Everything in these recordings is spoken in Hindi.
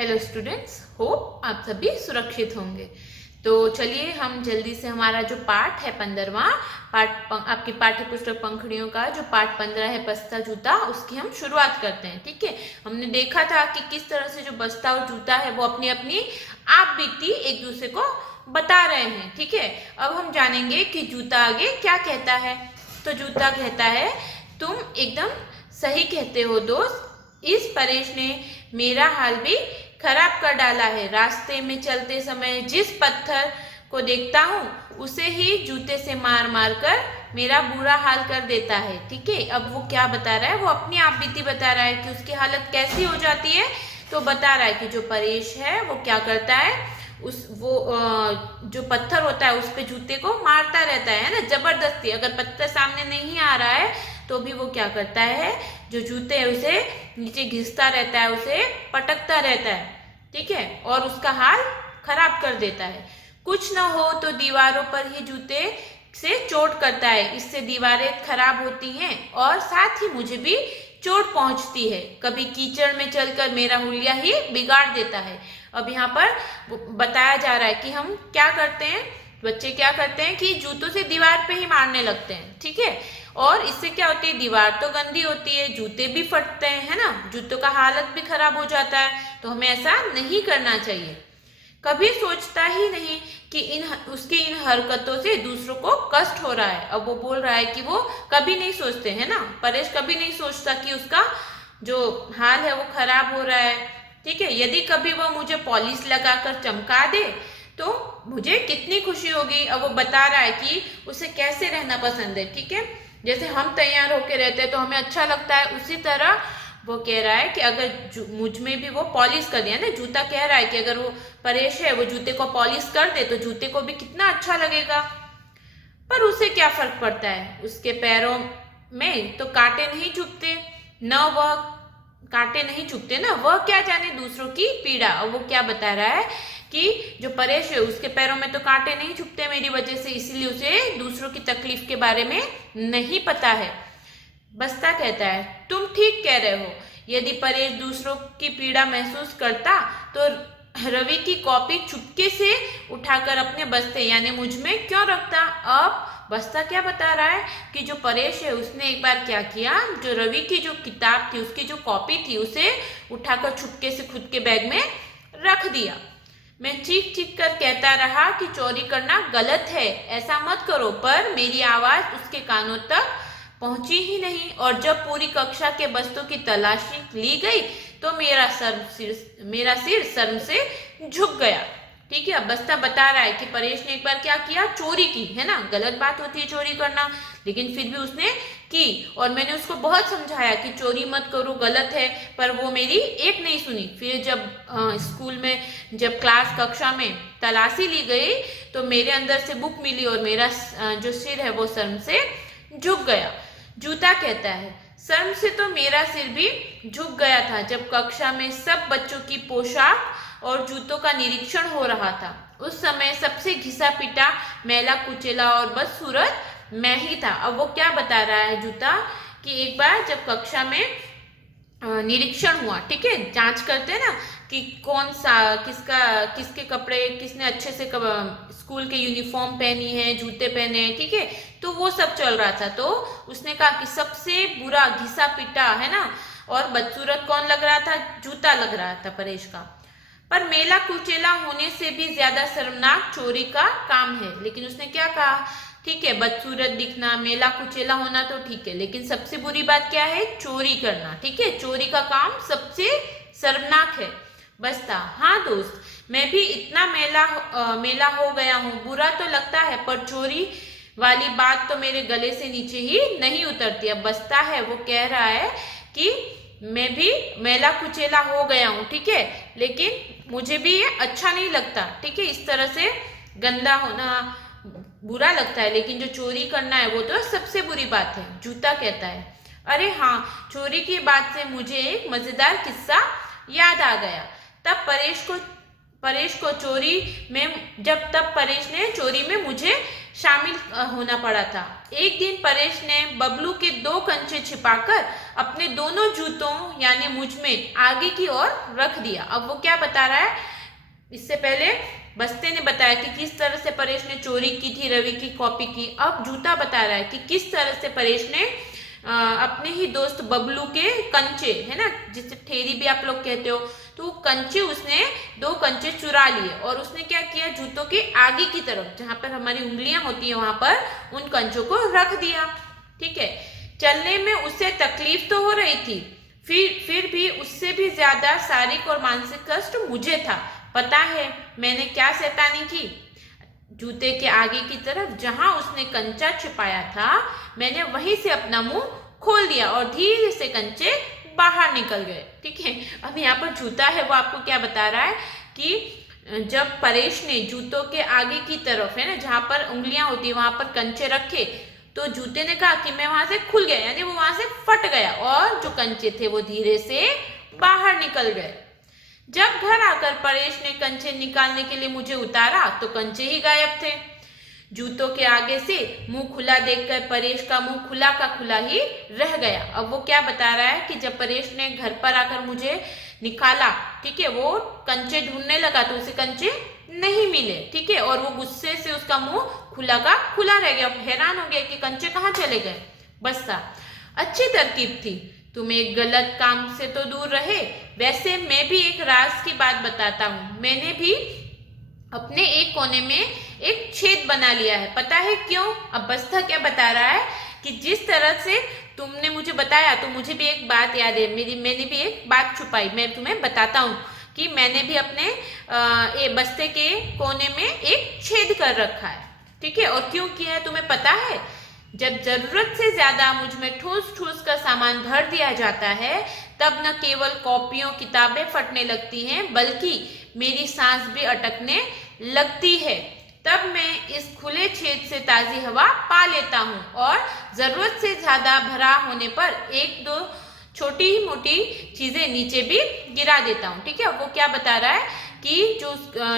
हेलो स्टूडेंट्स, होप आप सभी सुरक्षित होंगे। तो चलिए हम जल्दी से हमारा जो पाठ है 15वां पाठ, आपकी पाठ्य पुस्तक पंखुड़ियों का जो पाठ 15 है बस्ता जूता, उसकी हम शुरुआत करते हैं। ठीक है, हमने देखा था कि किस तरह से जो बस्ता और जूता है वो अपनी अपनी आप बीती एक दूसरे को बता रहे हैं। ठीक है, अब हम जानेंगे कि जूता आगे क्या कहता है। तो जूता कहता है, तुम एकदम सही कहते हो दोस्त, इस परेश ने मेरा हाल भी खराब कर डाला है। रास्ते में चलते समय जिस पत्थर को देखता हूँ उसे ही जूते से मार मार कर मेरा बुरा हाल कर देता है। ठीक है, अब वो क्या बता रहा है, वो अपनी आप बीती बता रहा है कि उसकी हालत कैसी हो जाती है। तो बता रहा है कि जो परेश है वो क्या करता है, जो पत्थर होता है उस पे जूते को मारता रहता है ना, जबरदस्ती। अगर पत्थर सामने नहीं आ रहा है तो भी वो क्या करता है, जो जूते है उसे नीचे घिसता रहता है, उसे पटकता रहता है। ठीक है, और उसका हाल खराब कर देता है। कुछ न हो तो दीवारों पर ही जूते से चोट करता है, इससे दीवारें खराब होती हैं और साथ ही मुझे भी चोट पहुंचती है। कभी कीचड़ में चलकर मेरा हुलिया ही बिगाड़ देता है। अब यहाँ पर बताया जा रहा है कि हम क्या करते हैं, बच्चे क्या करते हैं कि जूतों से दीवार पे ही मारने लगते हैं। ठीक है, और इससे क्या होती है, दीवार तो गंदी होती है, जूते भी फटते हैं, है ना, जूतों का हालत भी खराब हो जाता है। तो हमें ऐसा नहीं करना चाहिए। कभी सोचता ही नहीं कि उसकी इन हरकतों से दूसरों को कष्ट हो रहा है। अब वो बोल रहा है कि वो कभी नहीं सोचते, है ना, परेश कभी नहीं सोचता कि उसका जो हाल है वो खराब हो रहा है। ठीक है, यदि कभी वो मुझे पॉलिश लगाकर चमका दे तो मुझे कितनी खुशी होगी। अब वो बता रहा है कि उसे कैसे रहना पसंद है। ठीक है, जैसे हम तैयार होके रहते हैं तो हमें अच्छा लगता है, उसी तरह वो कह रहा है कि अगर मुझ में भी वो पॉलिश कर दिया ना, जूता कह रहा है कि अगर वो परेश है वो जूते को पॉलिश कर दे तो जूते को भी कितना अच्छा लगेगा। पर उसे क्या फर्क पड़ता है, उसके पैरों में तो कांटे नहीं चुभते, न वह कांटे नहीं चुभते ना, वह क्या जाने दूसरों की पीड़ा। और वो क्या बता रहा है कि जो परेश है उसके पैरों में तो कांटे नहीं चुभते मेरी वजह से, इसलिए उसे दूसरों की तकलीफ के बारे में नहीं पता है। बस्ता कहता है, तुम ठीक कह रहे हो, यदि परेश दूसरों की पीड़ा महसूस करता तो रवि की कॉपी चुपके से उठाकर अपने बस्ते यानी मुझ में क्यों रखता। अब बस्ता क्या बता रहा है कि जो परेश है उसने एक बार क्या किया, जो रवि की जो किताब थी उसकी जो कॉपी थी उसे उठाकर चुपके से खुद के बैग में रख दिया। मैं चीख चीख कर कहता रहा कि चोरी करना गलत है, ऐसा मत करो, पर मेरी आवाज उसके कानों तक पहुंची ही नहीं। और जब पूरी कक्षा के बस्तों की तलाशी ली गई तो मेरा सिर शर्म से झुक गया। ठीक है, अब बस्ता बता रहा है कि परेश ने एक बार क्या किया, चोरी की, है ना, गलत बात होती है चोरी करना, लेकिन फिर भी उसने की। और मैंने उसको बहुत समझाया कि चोरी मत करो, गलत है, पर वो मेरी एक नहीं सुनी। फिर जब स्कूल में जब क्लास कक्षा में तलाशी ली गई तो मेरे अंदर से बुक मिली और मेरा जो सिर है वो शर्म से झुक गया। जूता कहता है, शर्म से तो मेरा सिर भी झुक गया था जब कक्षा में सब बच्चों की पोशाक और जूतों का निरीक्षण हो रहा था। उस समय सबसे घिसा पिटा, मैला कुचेला और बदसूरत मैं ही था। अब वो क्या बता रहा है जूता कि एक बार जब कक्षा में निरीक्षण हुआ, ठीक है, जांच करते हैं ना कि कौन सा किसके कपड़े, किसने अच्छे से स्कूल के यूनिफॉर्म पहनी है, जूते पहने हैं, ठीक है, तो वो सब चल रहा था। तो उसने कहा कि सबसे बुरा घिसा पिटा, है ना, और बदसूरत कौन लग रहा था, जूता लग रहा था परेश का। पर मेला कुचेला होने से भी ज्यादा शर्मनाक चोरी का काम है। लेकिन उसने क्या कहा, ठीक है, बदसूरत दिखना, मेला कुचेला होना तो ठीक है, लेकिन सबसे बुरी बात क्या है, चोरी करना। ठीक है, चोरी का काम सबसे शर्मनाक है। बस्ता, हाँ दोस्त, मैं भी इतना मेला हो गया हूँ, बुरा तो लगता है, पर चोरी वाली बात तो मेरे गले से नीचे ही नहीं उतरती। अब बस्ता है वो कह रहा है कि मैं भी मेला कुचेला हो गया हूँ, ठीक है, लेकिन मुझे भी ये अच्छा नहीं लगता। ठीक है, इस तरह से गंदा होना बुरा लगता है, लेकिन जो चोरी करना है वो तो सबसे बुरी बात है। जूता कहता है, अरे हाँ, चोरी की बात से मुझे एक मजेदार किस्सा याद आ गया। तब परेश को चोरी में जब तब परेश ने चोरी में मुझे शामिल होना पड़ा था। एक दिन परेश ने बबलू के 2 कंचे छिपाकर अपने दोनों जूतों यानी मुझ में आगे की ओर रख दिया। अब वो क्या बता रहा है, इससे पहले बस्ते ने बताया कि किस तरह से परेश ने चोरी की थी रवि की कॉपी की। अब जूता बता रहा है कि किस तरह से परेश ने अपने ही दोस्त बबलू के कंचे, है ना, जिसे ठेरी भी आप लोग कहते हो, तो कंचे उसने 2 कंचे चुरा लिए और उसने क्या किया, जूतों के आगे की तरफ जहां पर हमारी उंगलियां होती है वहां पर उन कंचों को रख दिया। ठीक है, चलने में उसे तकलीफ तो हो रही थी, फिर भी उससे भी ज्यादा शारीरिक और मानसिक कष्ट मुझे था। पता है मैंने क्या शैतानी की, जूते के आगे की तरफ जहां उसने कंचा छिपाया था मैंने वहीं से अपना मुंह खोल दिया और धीरे से कंचे बाहर निकल गए। ठीक है, अब यहाँ पर जूता है वो आपको क्या बता रहा है कि जब परेश ने जूतों के आगे की तरफ, है ना, जहां पर उंगलियां होती है वहां पर कंचे रखे तो जूते ने कहा कि मैं वहां से खुल गया, यानी वो वहां से फट गया और जो कंचे थे वो धीरे से बाहर निकल गए। जब घर आकर परेश ने कंचे निकालने के लिए मुझे उतारा तो कंचे ही गायब थे। जूतों के आगे से मुंह खुला देखकर परेश का मुंह खुला का खुला ही रह गया। अब वो क्या बता रहा है कि जब परेश ने घर पर आकर मुझे निकाला, ठीक है, वो कंचे ढूंढने लगा तो उसे कंचे नहीं मिले। ठीक है, और वो गुस्से से उसका मुंह खुला का खुला रह गया, हैरान हो गया कि कंचे कहाँ चले गए। बस था, अच्छी तरकीब थी, तुम एक गलत काम से तो दूर रहे। वैसे मैं भी एक राज की बात बताता हूँ, मैंने भी अपने एक कोने में एक छेद बना लिया है। पता है क्यों? अब बस्ता क्या बता रहा है कि जिस तरह से तुमने मुझे बताया तो मुझे भी एक बात याद है, मैंने भी एक बात छुपाई। मैं तुम्हें बताता हूँ कि मैंने भी अपने बस्ते के कोने में एक छेद कर रखा है। ठीक है, और क्यों किया है तुम्हें पता है? जब जरूरत से ज्यादा मुझ में ठूस ठूस का सामान भर दिया जाता है तब न केवल कॉपियों किताबें फटने लगती हैं बल्कि मेरी सांस भी अटकने लगती है। तब मैं इस खुले छेद से ताजी हवा पा लेता हूँ और जरूरत से ज्यादा भरा होने पर 1-2 छोटी मोटी चीजें नीचे भी गिरा देता हूँ। ठीक है, वो क्या बता रहा है कि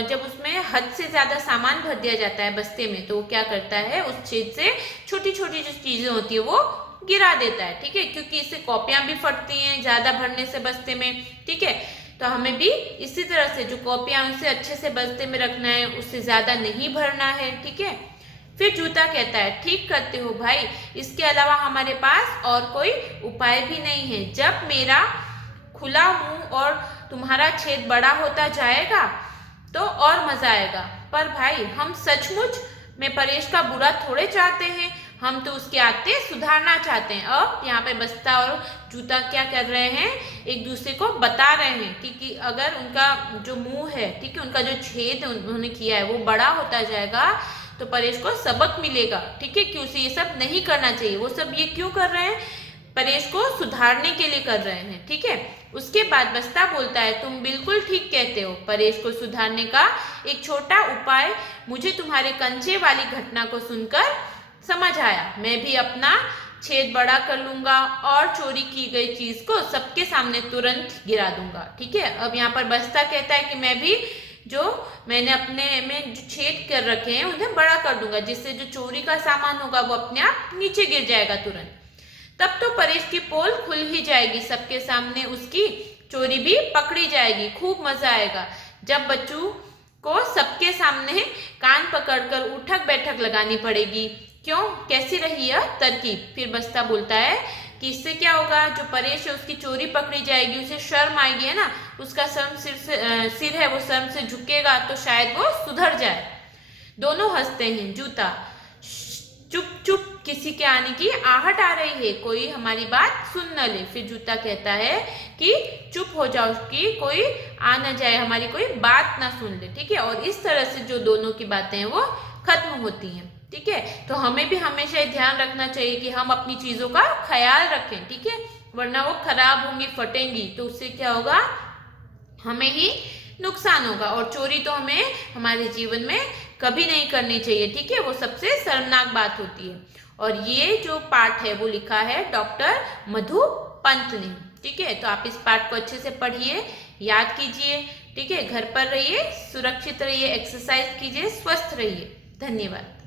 जब उसमें हद से ज्यादा सामान भर दिया जाता है बस्ते में तो वो क्या करता है, उस छेद से छोटी छोटी जो चीजें होती है वो गिरा देता है। ठीक है, क्योंकि इससे कॉपियां भी फटती हैं ज्यादा भरने से बस्ते में। ठीक है, तो हमें भी इसी तरह से जो कॉपियां उसे अच्छे से बस्ते में रखना है, उससे ज्यादा नहीं भरना है। ठीक है, फिर जूता कहता है, ठीक करते हो भाई, इसके अलावा हमारे पास और कोई उपाय भी नहीं है। जब मेरा खुला मुंह और तुम्हारा छेद बड़ा होता जाएगा तो और मजा आएगा। पर भाई हम सचमुच में परेश का बुरा थोड़े चाहते हैं, हम तो उसके आते सुधारना चाहते हैं। अब यहाँ पे बस्ता और जूता क्या कर रहे हैं, एक दूसरे को बता रहे हैं कि अगर उनका जो मुंह है, ठीक है, उनका जो छेद उन्होंने किया है वो बड़ा होता जाएगा तो परेश को सबक मिलेगा। ठीक है, कि उसे ये सब नहीं करना चाहिए। वो सब ये क्यों कर रहे हैं? परेश को सुधारने के लिए कर रहे हैं। ठीक है, उसके बाद बस्ता बोलता है, तुम बिल्कुल ठीक कहते हो, परेश को सुधारने का एक छोटा उपाय मुझे तुम्हारे कंचे वाली घटना को सुनकर समझ आया। मैं भी अपना छेद बड़ा कर लूंगा और चोरी की गई चीज को सबके सामने तुरंत गिरा दूंगा। ठीक है, अब यहाँ पर बस्ता कहता है कि मैं भी जो मैंने अपने में जो छेद कर रखे हैं उन्हें बड़ा कर दूंगा, जिससे जो चोरी का सामान होगा वो अपने आप नीचे गिर जाएगा तुरंत। तब तो परेश की पोल खुल ही जाएगी, सबके सामने उसकी चोरी भी पकड़ी जाएगी, खूब मजा आएगा। जब बच्चों को सबके सामने कान पकड़कर उठक बैठक लगानी पड़ेगी। क्यों, कैसी रही यह तरकीब? फिर बस्ता बोलता है कि इससे क्या होगा, जो परेश है उसकी चोरी पकड़ी जाएगी, उसे शर्म आएगी, है ना, उसका सिर है वो शर्म से झुकेगा तो शायद वो सुधर जाए। दोनों हंसते हैं। जूता, चुप चुप, किसी के आने की आहट आ रही है, कोई हमारी बात सुन न ले। फिर जूता कहता है कि चुप हो जाओ कि कोई आ न जाए, हमारी कोई बात ना सुन ले। ठीक है, और इस तरह से जो दोनों की बातें हैं वो खत्म होती हैं। ठीक है, तो हमें भी हमेशा ये ध्यान रखना चाहिए कि हम अपनी चीजों का ख्याल रखें। ठीक है, वरना वो खराब होंगी, फटेंगी तो उससे क्या होगा, हमें ही नुकसान होगा। और चोरी तो हमें हमारे जीवन में कभी नहीं करनी चाहिए। ठीक है, वो सबसे शर्मनाक बात होती है। और ये जो पाठ है वो लिखा है डॉक्टर मधु पंत ने। ठीक है, तो आप इस पाठ को अच्छे से पढ़िए, याद कीजिए। ठीक है, घर पर रहिए, सुरक्षित रहिए, एक्सरसाइज कीजिए, स्वस्थ रहिए। धन्यवाद।